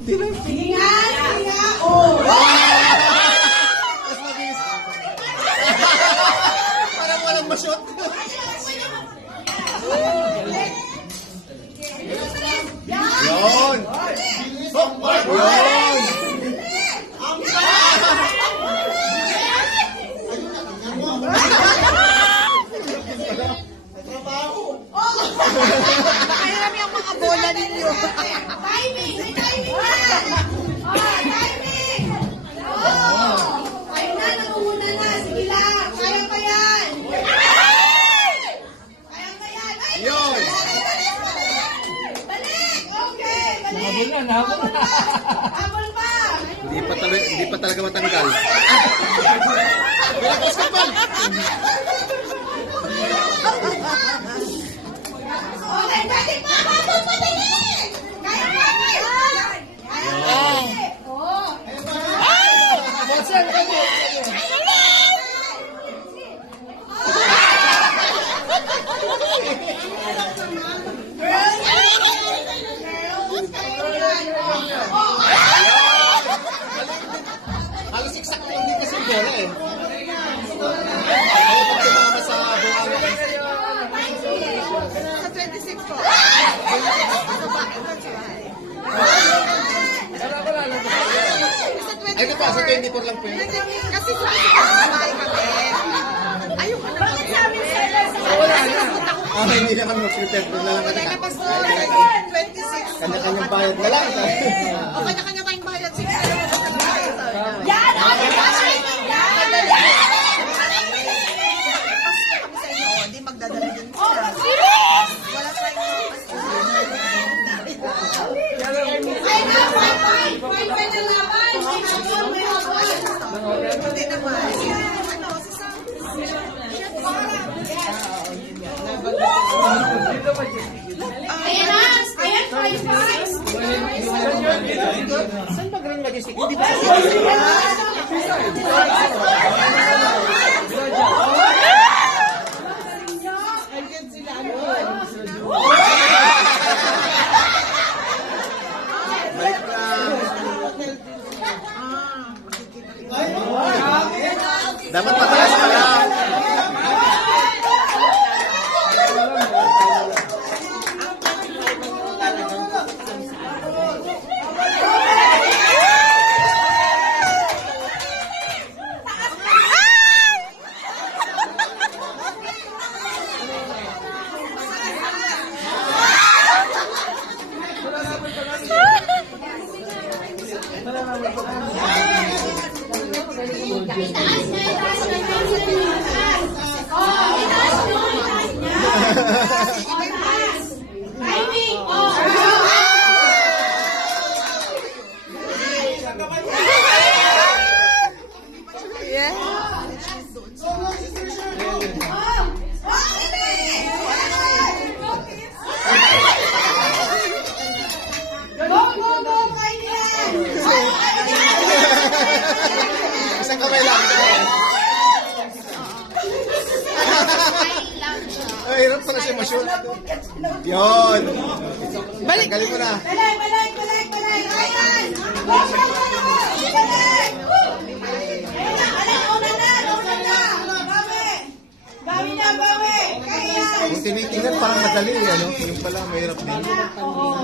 Sige nga, sige nga. Oh! Mas mabilis. Parang walang ma-shot. Yun! Yun! Kaya namin ang mga bola ninyo. Timing! May timing na! Oh, timing! Oh! Ayun na, nangunguna na. Sige lang. Kaya pa yan. Kaya pa yan. Ay, Yun! balik! Okay, balik. Nahabol na. Habol pa. Hindi pa talaga matanggal. Bilagos ka pa! Okay, pwede pa. Habol pa, balik! Kaya pa yan. Kaya pa. Oh. Halos exact hindi kasi yung bola eh. Kaya pag tumama sa buwangan. Sa 26 po. Ay ito pa, sa 24 lang po yun. Kasi sumasabay kami. Ayoko na. Bakit sa amin sila? Ah, hindi naman mag-prepare. Doon na lang ka. Lalabas ko 26. Kanya-kanyang bayad na lang. O kanya-kanya tayong bayad. Sige. Yan! Hindi magdadala din sila. Wala tayong ay na, point pa na laban. May habol, may habol. Hindi naman. Ano, si Sam? Ayan na! Ayan, 5-5! Saan ba Grand Majestic? Hindi ba? Balik lang. Dapat mataas pa lang. Itaas na, itaas na. Oh, itaas nyo, itaas niya. Itaas. Timing. Oh. Yeah. Go, go, go, kayo yan. Isang kamay lang. Ay, hirap pala siya ma-shoot. Yun. Balik. Galing mo na. Balik, balik, balik, balik. Ayan. Go, go, go, go. Balik. Ayan na, ayan, una na, una na. Bawi. Bawi na, bawi. Kaya yan. Kung tinitingnan parang madali, ano? Yung pala, mahirap din. Oo.